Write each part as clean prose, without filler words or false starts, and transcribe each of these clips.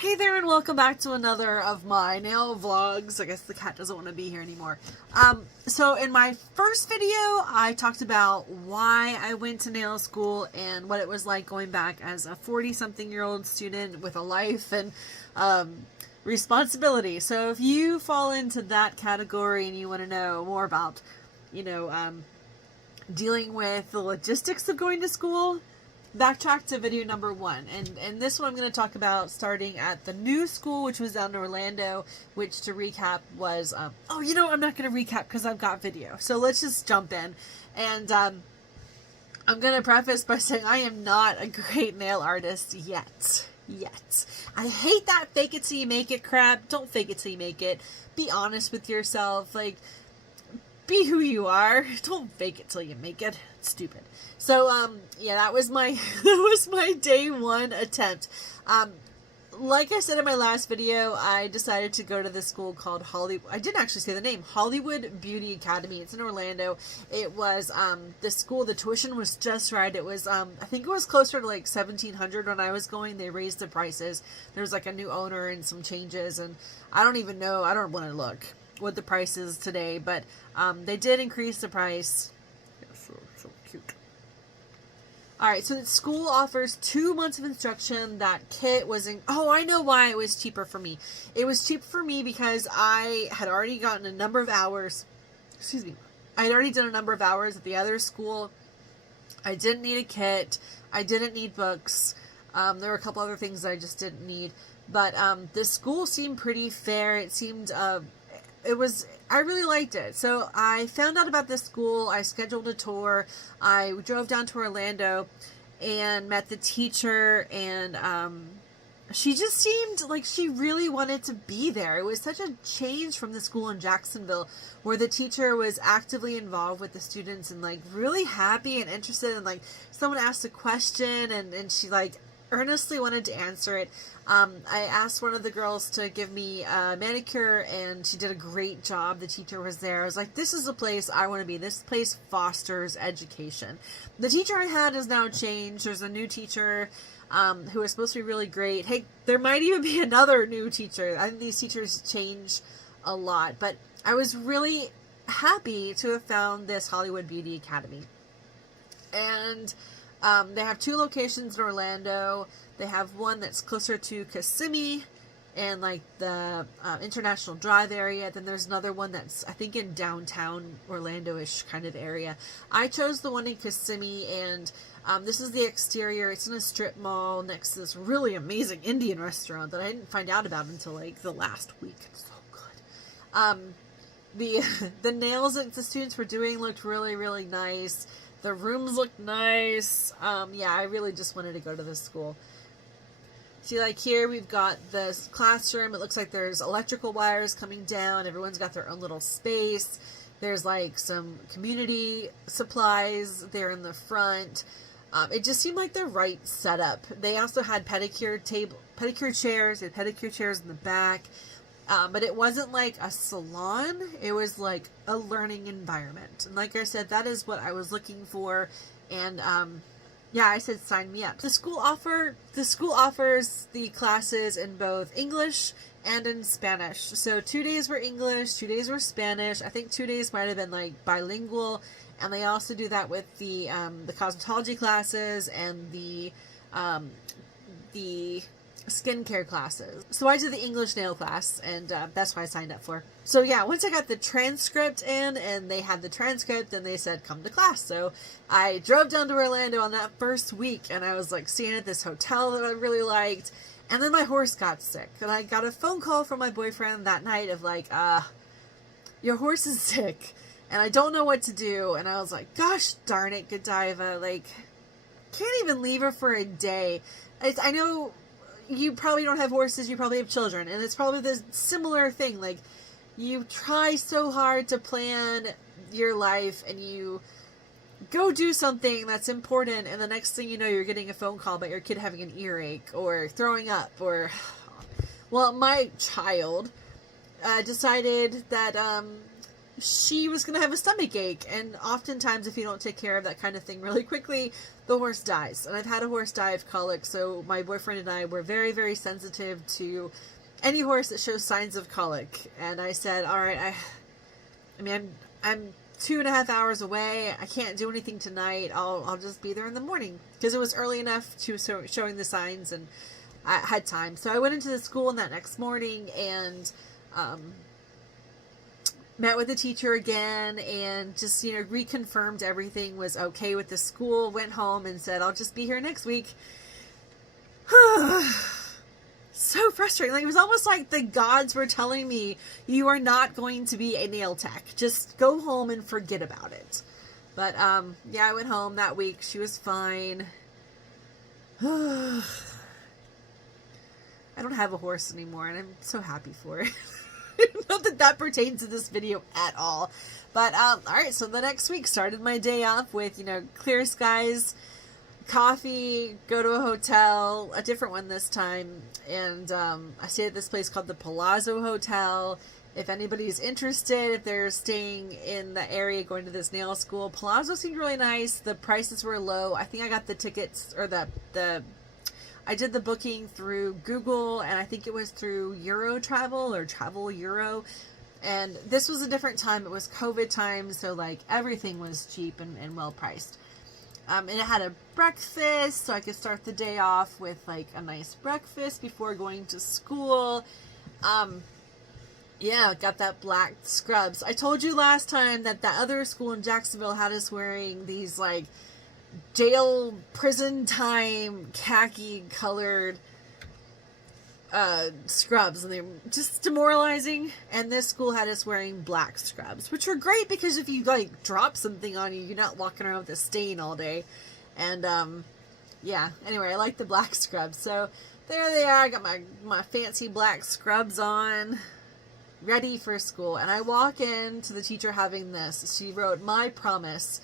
Hey there and welcome back to another of my nail vlogs. I guess the cat doesn't want to be here anymore. So in my first video, I talked about why I went to nail school and what it was like going back as a 40-something-year-old student with a life and responsibility. So if you fall into that category and you want to know more about, dealing with the logistics of going to school, backtrack to video number 1, and this one I'm going to talk about starting at the new school, which was down in Orlando, which, to recap, was I'm not going to recap because I've got video, so let's just jump in. And I'm going to preface by saying I am not a great nail artist yet. I hate that fake it till you make it crap. Don't fake it till you make it. Be honest with yourself. Be who you are. Don't fake it till you make it. It's stupid. So, that was my day 1 attempt. Like I said in my last video, I decided to go to this school called I didn't actually say the name, Hollywood Beauty Academy. It's in Orlando. It was, the school, the tuition was just right. It was, I think it was closer to like $1,700 when I was going. They raised the prices. There was like a new owner and some changes, and I don't even know, I don't want to look what the price is today, but, they did increase the price. So cute. Alright, so the school offers 2 months of instruction. That kit was I know why it was cheaper for me. It was cheaper for me because I had already gotten a number of hours. I had already done a number of hours at the other school. I didn't need a kit. I didn't need books. There were a couple other things that I just didn't need. But the school seemed pretty fair. It seemed I really liked it. So I found out about this school. I scheduled a tour. I drove down to Orlando and met the teacher, and she just seemed like she really wanted to be there. It was such a change from the school in Jacksonville, where the teacher was actively involved with the students and really happy and interested, and someone asked a question and she earnestly wanted to answer it. I asked one of the girls to give me a manicure, and she did a great job. The teacher was there. I was like, this is the place I want to be. This place fosters education. The teacher I had has now changed. There's a new teacher who is supposed to be really great. Hey, there might even be another new teacher. I think these teachers change a lot, but I was really happy to have found this Hollywood Beauty Academy. And they have 2 locations in Orlando. They have one that's closer to Kissimmee and the International Drive area. Then there's another one that's, I think, in downtown Orlando-ish kind of area. I chose the one in Kissimmee, and this is the exterior. It's in a strip mall next to this really amazing Indian restaurant that I didn't find out about until the last week. It's so good. The nails that the students were doing looked really, really nice. The rooms look nice. I really just wanted to go to this school. See, here we've got this classroom. It looks like there's electrical wires coming down. Everyone's got their own little space. There's some community supplies there in the front. It just seemed like the right setup. They also had pedicure chairs. They had pedicure chairs in the back. But it wasn't like a salon. It was like a learning environment. And like I said, that is what I was looking for. And I said sign me up. The school offers the classes in both English and in Spanish. So 2 days were English, 2 days were Spanish. I think 2 days might have been bilingual. And they also do that with the cosmetology classes and the skincare classes. So I did the English nail class, and that's what I signed up for. So once I got the transcript in, and they had the transcript, then they said come to class. So I drove down to Orlando on that first week, and I was staying at this hotel that I really liked, and then my horse got sick, and I got a phone call from my boyfriend that night of your horse is sick, and I don't know what to do. And I was like, gosh darn it, Godiva, can't even leave her for a day. I know you probably don't have horses, you probably have children, and it's probably the similar thing. You try so hard to plan your life, and you go do something that's important, and the next thing you know, you're getting a phone call about your kid having an earache, or throwing up, or... Well, my child decided that, she was going to have a stomach ache. And oftentimes, if you don't take care of that kind of thing really quickly, the horse dies. And I've had a horse die of colic, so my boyfriend and I were very, very sensitive to any horse that shows signs of colic. And I said, all right, I'm 2.5 hours away. I can't do anything tonight. I'll just be there in the morning, because it was early enough to showing the signs, and I had time. So I went into the school that next morning and met with the teacher again, and just, reconfirmed everything was okay with the school. Went home and said, I'll just be here next week. So frustrating. Like, it was almost like the gods were telling me, you are not going to be a nail tech. Just go home and forget about it. But, yeah, I went home that week. She was fine. I don't have a horse anymore, and I'm so happy for it. Not that that pertains to this video at all. But, alright, so the next week started my day off with, clear skies, coffee, go to a hotel, a different one this time, and I stayed at this place called the Palazzo Hotel. If anybody's interested, if they're staying in the area going to this nail school, Palazzo seemed really nice. The prices were low. I think I got the tickets, or I did the booking through Google, and I think it was through Euro Travel or Travel Euro. And this was a different time. It was COVID time, so like everything was cheap and well priced. And it had a breakfast, so I could start the day off with like a nice breakfast before going to school. Yeah, got that black scrubs. I told you last time that other school in Jacksonville had us wearing these like jail prison time khaki colored scrubs, and they were just demoralizing. And this school had us wearing black scrubs, which were great because if you like drop something on you, you're not walking around with a stain all day. And yeah, anyway, I like the black scrubs. So there they are. I got my fancy black scrubs on, ready for school. And I walk in to the teacher having this. She wrote, "My promise.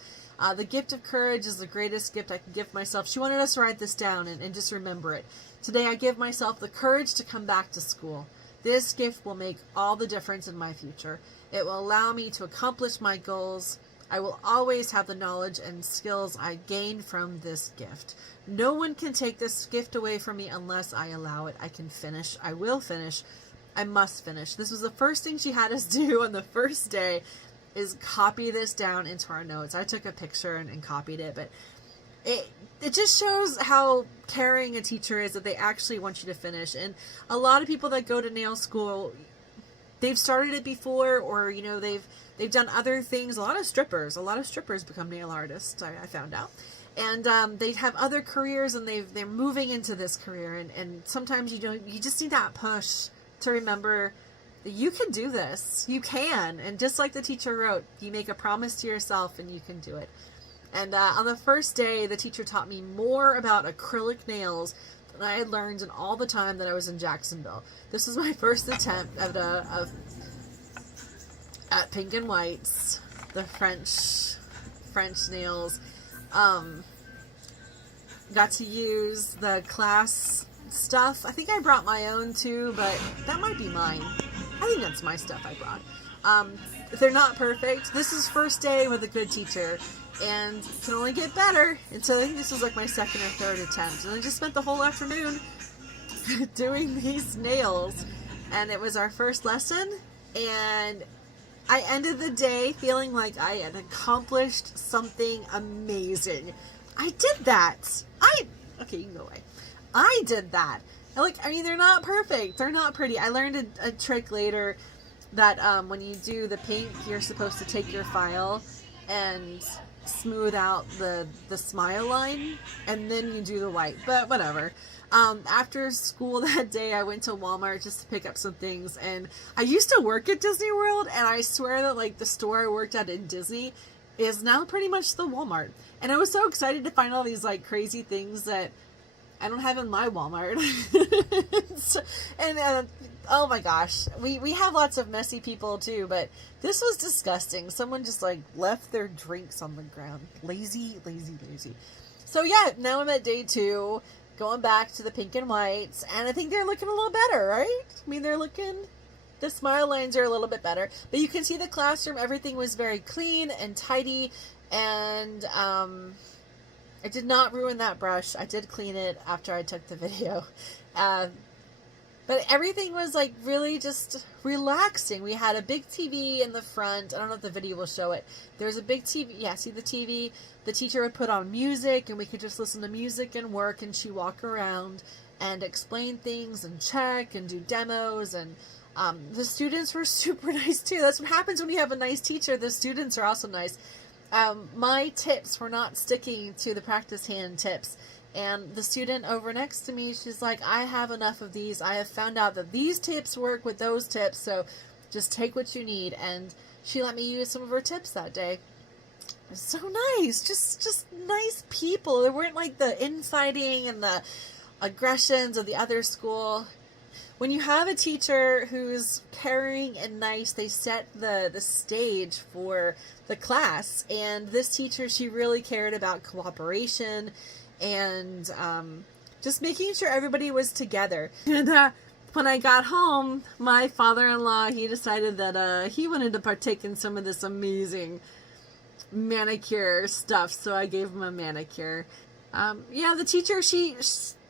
The gift of courage is the greatest gift I can give myself." She wanted us to write this down and just remember it. "Today I give myself the courage to come back to school. This gift will make all the difference in my future. It will allow me to accomplish my goals. I will always have the knowledge and skills I gained from this gift. No one can take this gift away from me unless I allow it. I can finish. I will finish. I must finish." This was the first thing she had us do on the first day, is copy this down into our notes. I took a picture and copied it, but it just shows how caring a teacher is, that they actually want you to finish. And a lot of people that go to nail school, they've started it before, or they've done other things. A lot of strippers become nail artists, I found out. And they have other careers, and they're moving into this career, and sometimes you just need that push to remember that you can do this. You can. And just like the teacher wrote, you make a promise to yourself and you can do it. And on the first day, the teacher taught me more about acrylic nails than I had learned in all the time that I was in Jacksonville. This was my first attempt at pink and whites, the French nails. Got to use the class stuff. I think I brought my own too, but that might be mine. I think that's my stuff I brought. They're not perfect. This is first day with a good teacher, and can only get better. And so I think this was like my second or third attempt, and I just spent the whole afternoon doing these nails. And it was our first lesson, and I ended the day feeling like I had accomplished something amazing. I did that. Okay, you can go away. I did that. They're not perfect. They're not pretty. I learned a trick later that when you do the pink, you're supposed to take your file and smooth out the smile line, and then you do the white. But whatever. After school that day, I went to Walmart just to pick up some things. And I used to work at Disney World, and I swear that like the store I worked at in Disney is now pretty much the Walmart. And I was so excited to find all these like crazy things that I don't have in my Walmart. And oh my gosh, we have lots of messy people too, but this was disgusting. Someone just like left their drinks on the ground. Lazy. So yeah, now I'm at day 2, going back to the pink and whites, and I think they're looking a little better, right? I mean, they're looking The smile lines are a little bit better, but you can see the classroom. Everything was very clean and tidy, and I did not ruin that brush. I did clean it after I took the video. But everything was like really just relaxing. We had a big TV in the front. I don't know if the video will show it. There was a big TV. Yeah, see the TV? The teacher would put on music, and we could just listen to music and work, and she'd walk around and explain things and check and do demos. And the students were super nice too. That's what happens when you have a nice teacher. The students are also nice. My tips were not sticking to the practice hand tips. And the student over next to me, she's like, I have enough of these. I have found out that these tips work with those tips, so just take what you need. And she let me use some of her tips that day. It was so nice. Just nice people. There weren't like the infighting and the aggressions of the other school. When you have a teacher who's caring and nice, they set the stage for the class. And this teacher, she really cared about cooperation and just making sure everybody was together. And when I got home, my father-in-law, he decided that he wanted to partake in some of this amazing manicure stuff, so I gave him a manicure. Yeah, the teacher, she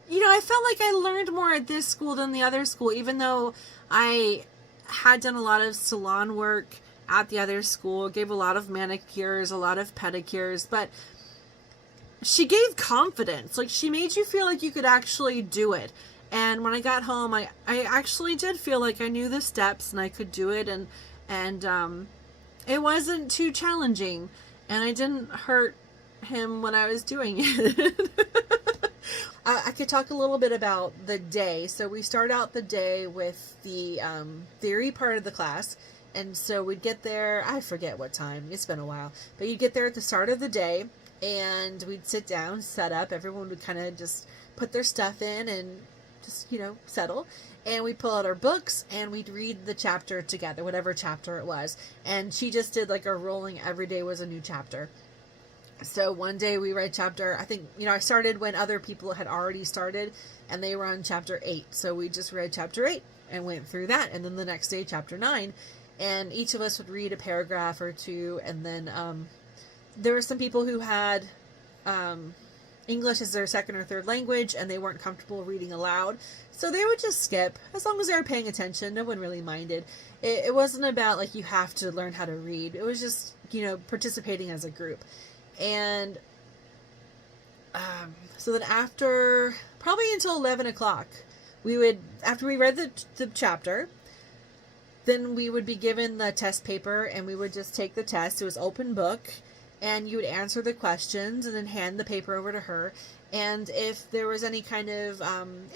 you know, I felt like I learned more at this school than the other school, even though I had done a lot of salon work at the other school, gave a lot of manicures, a lot of pedicures, but she gave confidence. Like, she made you feel like you could actually do it. And when I got home, I actually did feel like I knew the steps and I could do it, and it wasn't too challenging, and I didn't hurt him when I was doing it. I could talk a little bit about the day. So we start out the day with the theory part of the class. And so we'd get there, I forget what time, it's been a while, but you'd get there at the start of the day, and we'd sit down, set up, everyone would kind of just put their stuff in and just, you know, settle. And we'd pull out our books and we'd read the chapter together, whatever chapter it was. And she just did like a rolling, every day was a new chapter. So one day we read chapter, I think, you know, I started when other people had already started and they were on chapter 8. So we just read chapter 8 and went through that. And then the next day, chapter 9. And each of us would read a paragraph or two. And then there were some people who had English as their second or third language and they weren't comfortable reading aloud. So they would just skip. As long as they were paying attention, no one really minded. It wasn't about like you have to learn how to read. It was just, you know, participating as a group. And so then after, probably until 11 o'clock, we would, after we read the chapter, then we would be given the test paper and we would just take the test. It was open book and you would answer the questions and then hand the paper over to her. And if there was any kind of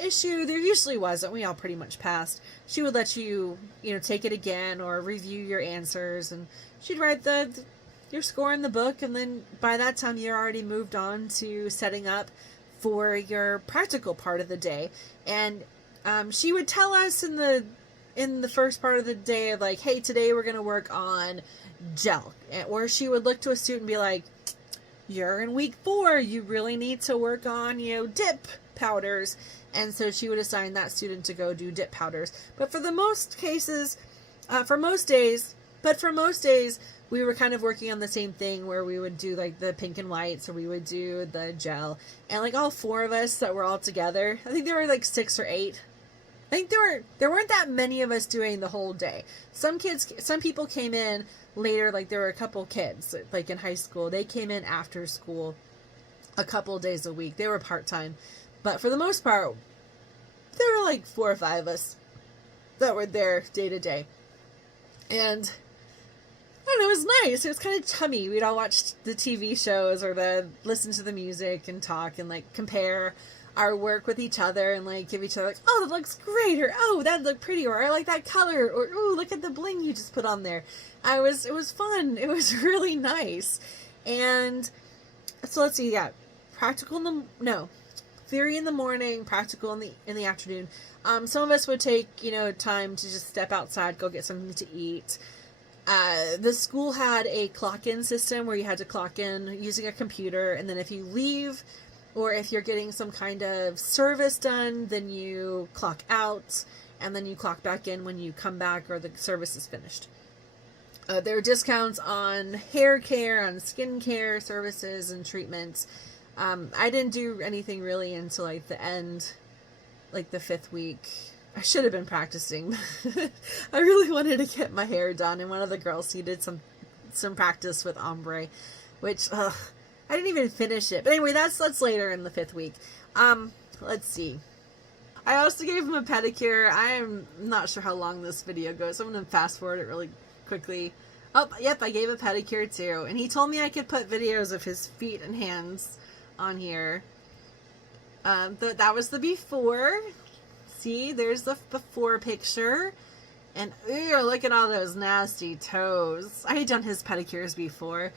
issue, there usually wasn't. We all pretty much passed. She would let you, you know, take it again or review your answers, and she'd write your score in the book, and then by that time you're already moved on to setting up for your practical part of the day. And she would tell us in the first part of the day, like, hey, today we're going to work on gel. Or she would look to a student and be like, you're in week 4, you really need to work on, you know, dip powders. And so she would assign that student to go do dip powders. But for the most cases, for most days, we were kind of working on the same thing where we would do like the pink and white. So we would do the gel, and like all 4 of us that were all together, I think there were like 6 or 8. I think there weren't that many of us doing the whole day. Some people came in later, like there were a couple kids, like in high school, they came in after school a couple days a week. They were part-time. But for the most part, there were like 4 or 5 of us that were there day to day. And I don't know, it was nice. It was kind of chummy. We'd all watch the TV shows or listen to the music and talk and like compare our work with each other and like give each other like, oh, that looks great, or oh, that looked pretty, or I like that color, or oh, look at the bling you just put on there. It was fun. It was really nice. And so let's see, yeah, theory in the morning, practical in the afternoon. Some of us would take, you know, time to just step outside, go get something to eat. The school had a clock-in system where you had to clock in using a computer, and then if you leave Or if you're getting some kind of service done, then you clock out and then you clock back in when you come back or the service is finished. There are discounts on hair care, on skin care services and treatments. I didn't do anything really until like the end, like the 5th week. I should have been practicing. I really wanted to get my hair done, and one of the girls needed some practice with ombre, which I didn't even finish it. But anyway, that's later in the 5th week. Let's see. I also gave him a pedicure. I am not sure how long this video goes, so I'm going to fast forward it really quickly. Oh, yep, I gave a pedicure too. And he told me I could put videos of his feet and hands on here. That was the before. See, there's the before picture. And, ew, look at all those nasty toes. I had done his pedicures before.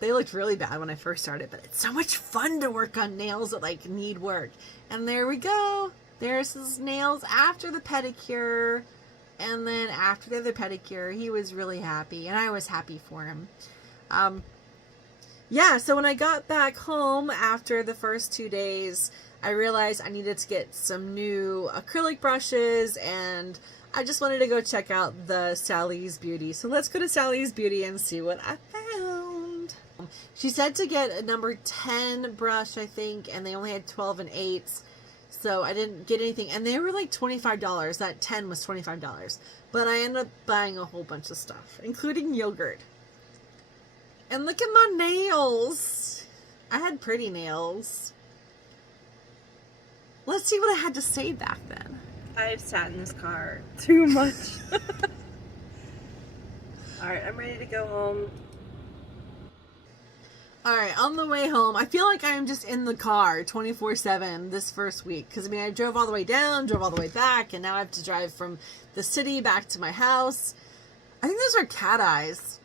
They looked really bad when I first started, but it's so much fun to work on nails that, like, need work. And there we go. There's his nails after the pedicure. And then after the other pedicure, he was really happy. And I was happy for him. Yeah, so when I got back home after the first 2 days, I realized I needed to get some new acrylic brushes, and I just wanted to go check out the Sally's Beauty. So let's go to Sally's Beauty and see what I found. She said to get a number 10 brush, I think, and they only had 12 and 8s. So I didn't get anything, and they were like $25. That 10 was $25. But I ended up buying a whole bunch of stuff, including yogurt. And look at my nails. I had pretty nails. Let's see what I had to say back then. I've sat in this car too much. Alright, I'm ready to go home. Alright, on the way home, I feel like I'm just in the car 24/7 this first week. Because, I mean, I drove all the way down, drove all the way back, and now I have to drive from the city back to my house. I think those are cat eyes.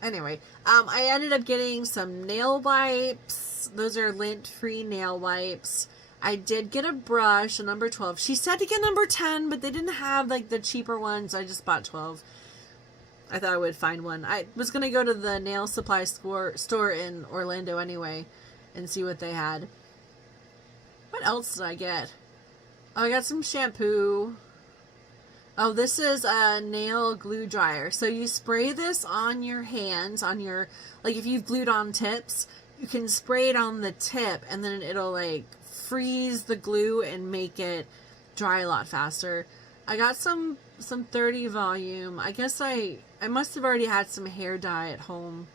Anyway, I ended up getting some nail wipes. Those are lint-free nail wipes. I did get a brush, a number 12. She said to get number 10, but they didn't have, like, the cheaper ones. I just bought 12. I thought I would find one. I was going to go to the nail supply store in Orlando anyway and see what they had. What else did I get? Oh, I got some shampoo. Oh, this is a nail glue dryer. So you spray this on your hands, on your, like if you've glued on tips, you can spray it on the tip and then it'll like freeze the glue and make it dry a lot faster. I got some 30 volume. I guess I must have already had some hair dye at home.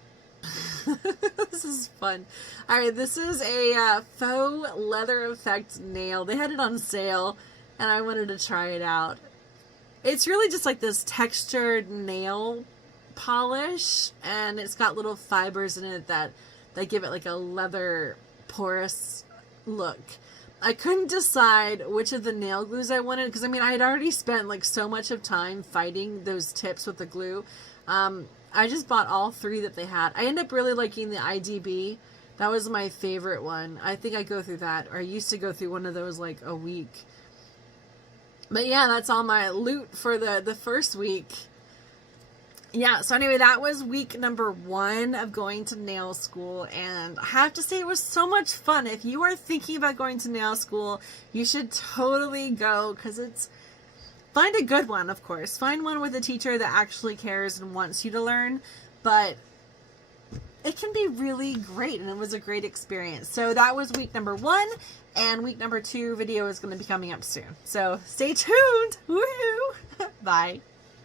This is fun. Alright, this is a faux leather effect nail. They had it on sale and I wanted to try it out. It's really just like this textured nail polish, and it's got little fibers in it that give it like a leather porous look. I couldn't decide which of the nail glues I wanted because I mean I had already spent like so much of time fighting those tips with the glue. I just bought all 3 that they had. I ended up really liking the IDB. That was my favorite one. I think I go through that, or I used to go through one of those like a week. But yeah, that's all my loot for the first week. Yeah, so anyway, that was week number 1 of going to nail school, and I have to say it was so much fun. If you are thinking about going to nail school, you should totally go, because find a good one, of course. Find one with a teacher that actually cares and wants you to learn, but it can be really great, and it was a great experience. So that was week number 1, and week number 2 video is going to be coming up soon. So stay tuned! Woohoo! Bye!